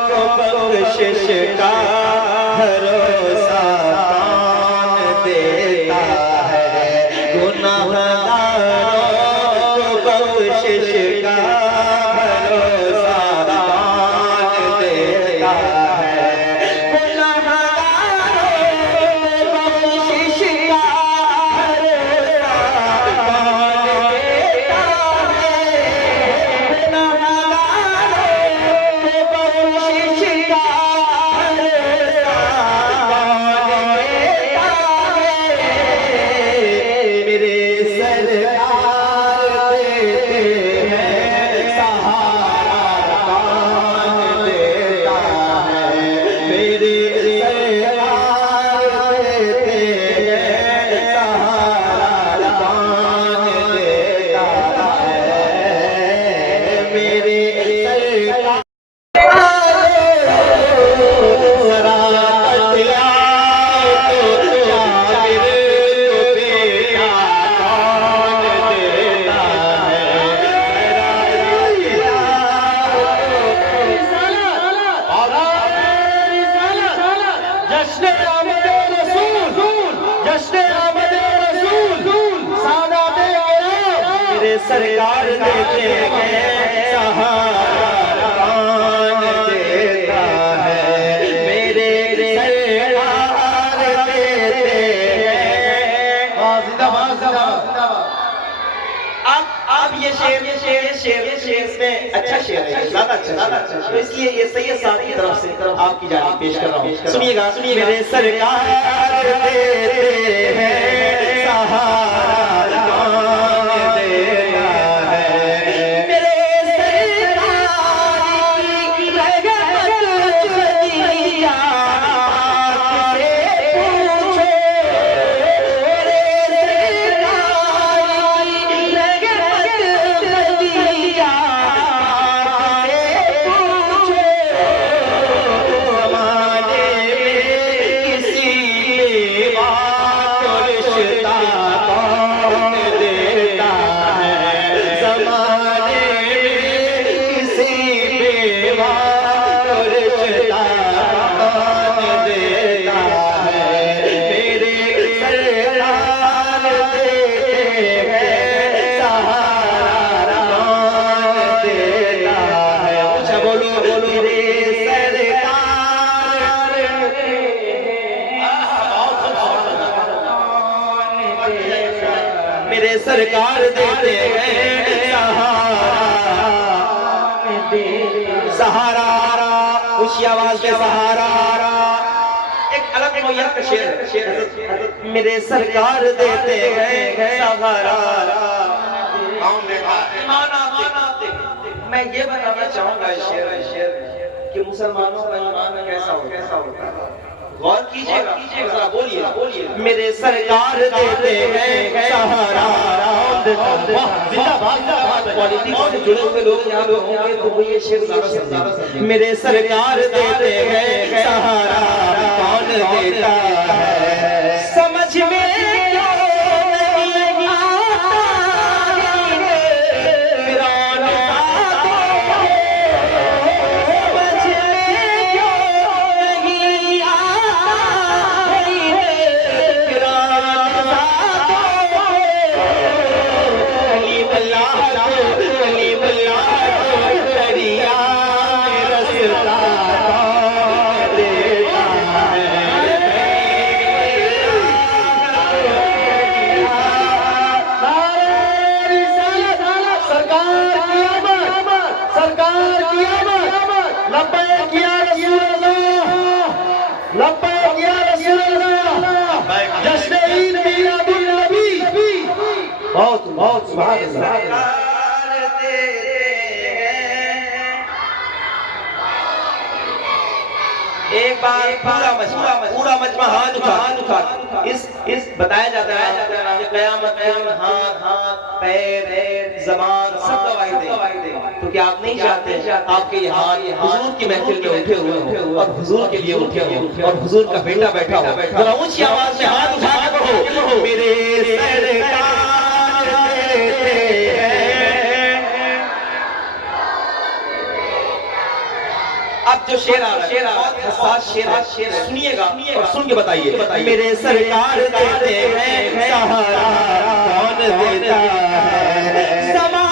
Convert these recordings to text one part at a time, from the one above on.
बख्शिश का भरोसा कौन देता है, गुनाहगारों को बख्शिश का भरोसा कौन देता है, गुनाहगारों को बख्शिश का भरोसा कौन देता है, सरकार देते हैं सहारा कौन देता है, मेरे सरकार देते हैं। अब ये शेर में अच्छा शेर है, ज्यादा अच्छा, तो इसलिए ये सैयद साहब की तरफ से आपकी जानिब पेश कर रहा हूँ। सुनिएगा, मेरे सरकार देते हैं सहारा सरकार देते हैं सहारा, ऊंची आवाज में सहारा। एक अलग नौयत का शेर है, मेरे सरकार देते हैं सहारा। मैं ये बताना चाहूंगा शेर कि मुसलमानों का ईमान कैसा होता है, गौर कीजिएगा, बोलिए, मेरे सरकार देते हैं सहारा। पॉलिटिक्स से जुड़े हुए लोग यहाँ होंगे तो वो ये शेर ज्यादा, मेरे सरकार देते हैं सहारा कौन देता है, समझ में बहुत एक बार पूरा मजमा हाथ उठा इस बताया जाता है कि क़यामत में हाथ पैर ज़बान सब गवाही दे, तो क्या आप नहीं चाहते आपके यहाँ हुजूर की महफिल में उठे हुए हो और हुजूर के लिए उठे हो और हुजूर का बेटा बैठा हो, जरा ऊंची आवाज में हाथ उठा के कहो, मेरे सरकार देते हैं अब जो शेर आ रहा है बहुत हसास शेर है, सुनिएगा और सुन के बताइए। मेरे सरकार देते हैं सहारा कौन देता है, सहारा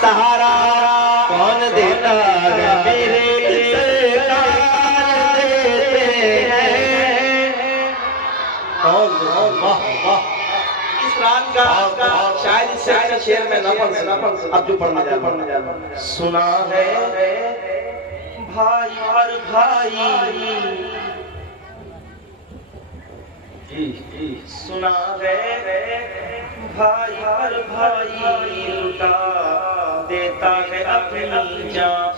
सहारा कौन देता है, मेरे सरकार देते हैं। इस रात का शायद इससे अच्छा शेर में ना पढ़ सकूं, अब जो पढ़ने जा सुना है भाई और भाई, सुना है भाई और भाई लुटा देता है अपनी जान,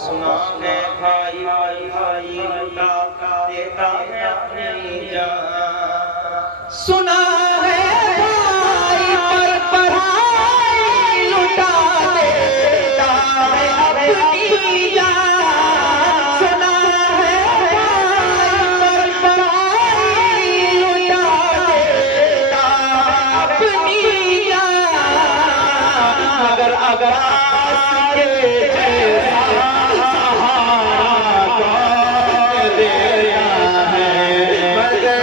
सुना है भाई और भाई लुटा देता है अपनी जान, सुना है भाई और भाई लुटा देता है अपनी जान, सुना है भाई और भाई लुटा देता है अपनी जान, अगर अगर के जैसा सहारा कौन देता है, मगर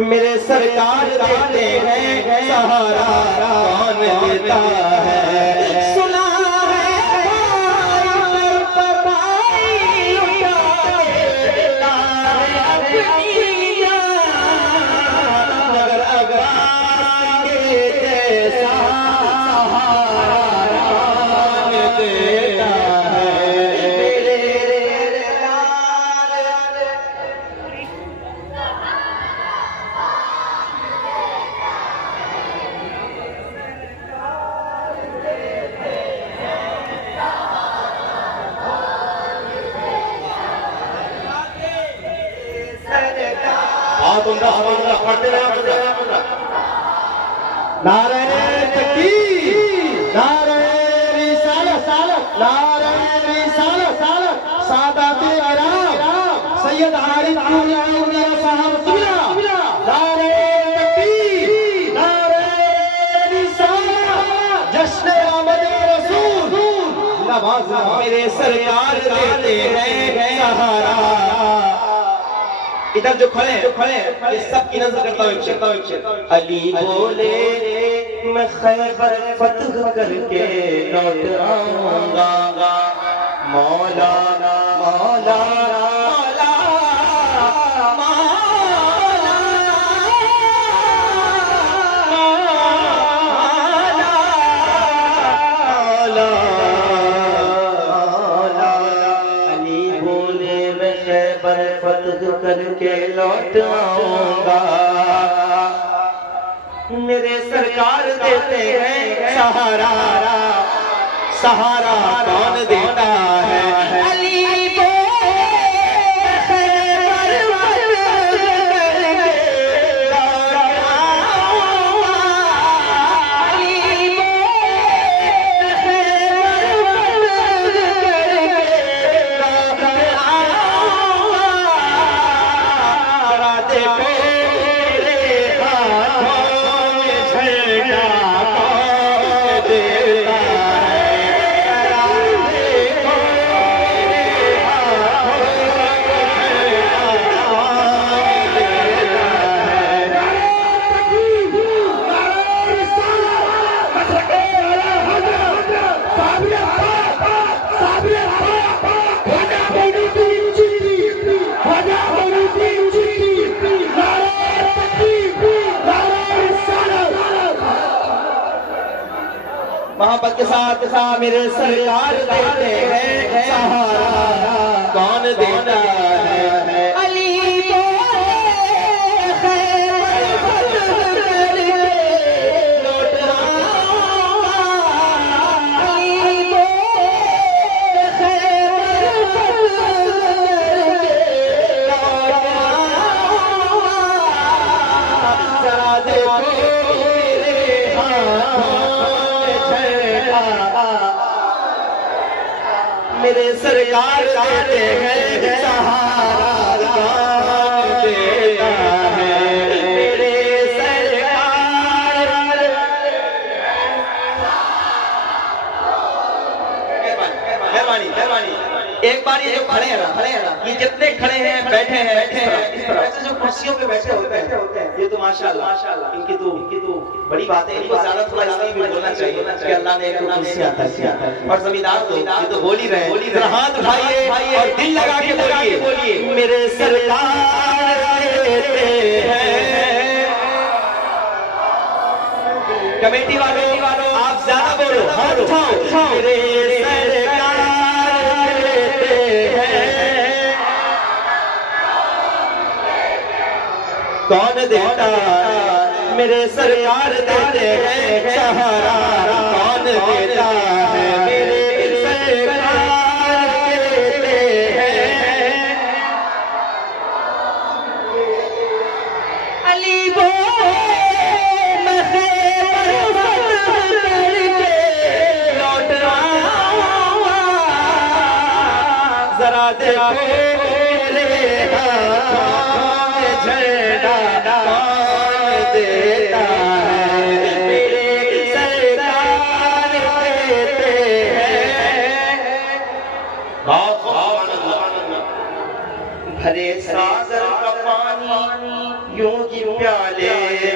मेरे सरकार देते हैं सहारा कौन देता है, सुना है भाई पर भाई लुटा देता है अपनी जान, अगर अगर के जैसा सहारा कौन देता है, पढ़ते रहे। नारे तकबीर, नारे रिसालत, नारे रिसालत, सादात आराम सैयद आरिफ नूरी साहब किबला, नारे तकबीर, नारे रिसालत, जश्न आमद रसूल, मेरे सरकार देते हैं सहारा। इधर जो खड़े ये सब की नजर करता हूँ। अली बोले मैं खैबर फतह करके लौट आऊंगा, मौला मौला करके लौट आऊंगा, मेरे सरकार देते हैं सहारा, सहारा कौन देता है, अली देता मोहब्बत के साथ मेरे सरकार देते हैं सहारा, कौन देता है? अली मेरे सरकार देते हैं सहारा, कौन देता है? मेरे सरकार। मेहरबानी मेहरबानी। एक बार ये जो खड़े हैं ना, ये जितने खड़े हैं बैठे हैं इस तरह, ऐसे जो कुर्सियों पे बैठे होते हैं, ये तो माशाल्लाह इनकी तो बड़ी बात है। इनको ज्यादा थोड़ा इसलिए भी बोलना चाहिए कि अल्लाह ने इनको कुर्सी आता है। और जमींदार तो ये तो बोल ही रहे हैं, जरा हाथ उठाइए और दिल लगा के बोलिए, मेरे सरकार देते हैं। कमेटी वालों आप ज्यादा बोलो, हाथ उठाओ। मेरे सरकार कौन देता? मेरे सरकार देते हैं सहारा, कौन देता है? मेरे सरकार देते हैं। अली वो लौट जरा देखो भरे सागर का पानी यूं ही प्याले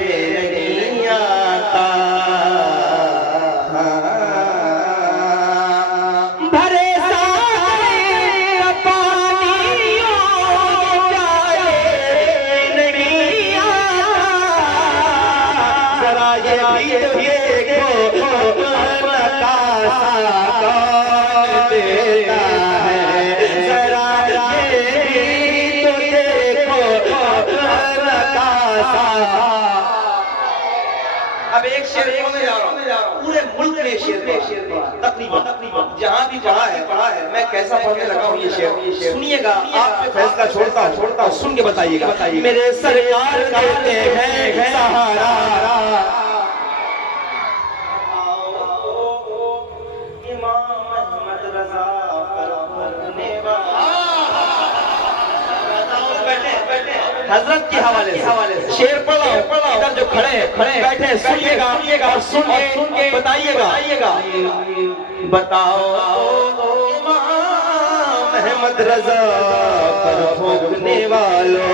में नहीं आता, भरे सागर का पानी यूं प्याले नहीं आता। जरा ये देखो अल्लाह का कौन देता है? जरा अब एक शेर में जा रहा हूँ, पूरे मुल्क में शेर तकरीबन जहाँ भी पढ़ा है, मैं कैसा पढ़ने लगा हूँ ये शेर, सुनिएगा। आप पे फैसला छोड़ता हूँ, सुन के बताइएगा। मेरे सरकार देते हैं सहारा, इमाम अहमद रजा हजरत के हवाले से शेर पढ़ा। इधर जो खड़े बैठे सुनिएगा और सुन के बताइएगा। बताओ इमाम अहमद रजा पर भोगने वालों,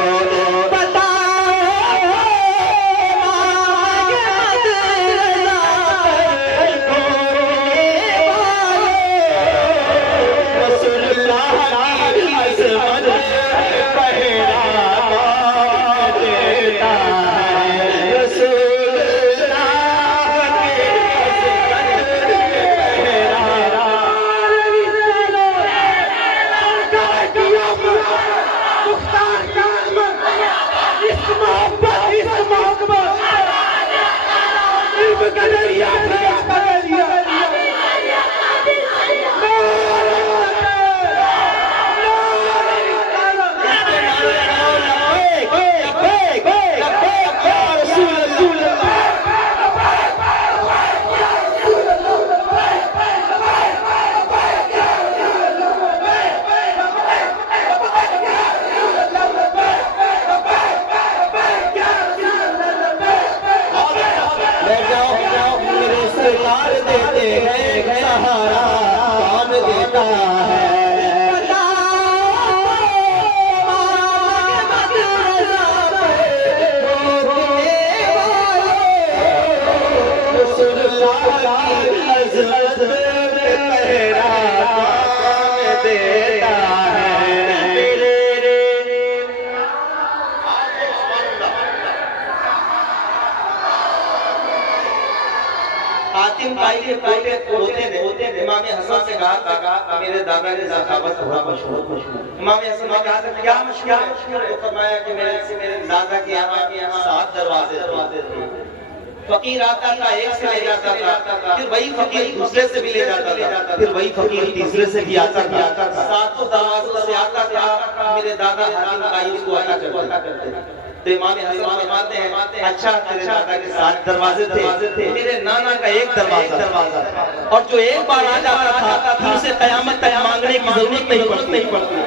हातिम भाई लिए पोते ने इमाम हसन से कहा मेरे दादा की सखावत बहुत मशहूर। इमाम हसन ने कहा क्या मशहूर है? तो फरमाया कि मेरे दादा के यहाँ 7 दरवाजे थे। फकीर आता था, एक से ले जाता था, फिर वही फकीर दूसरे से भी ले जाता था, फिर वही फकीर तीसरे से भी आता था। 7 दरवाजों से आता था। मेरे दादा हाकिम भाई उसको अता करते थे। तो इमाम हसन फरमाते हैं अच्छा तेरे दादा के 7 दरवाजे थे, मेरे नाना का एक दरवाजा था, और जो एक बार आ जाता था फिर उसे कयामत तक मांगने की जरूरत नहीं पड़ती।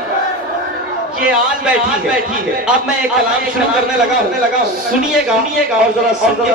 ये आज बैठी है। अब मैं एक कलाम शुरू करने लगा हूँ, सुनिएगा और जरा सुन के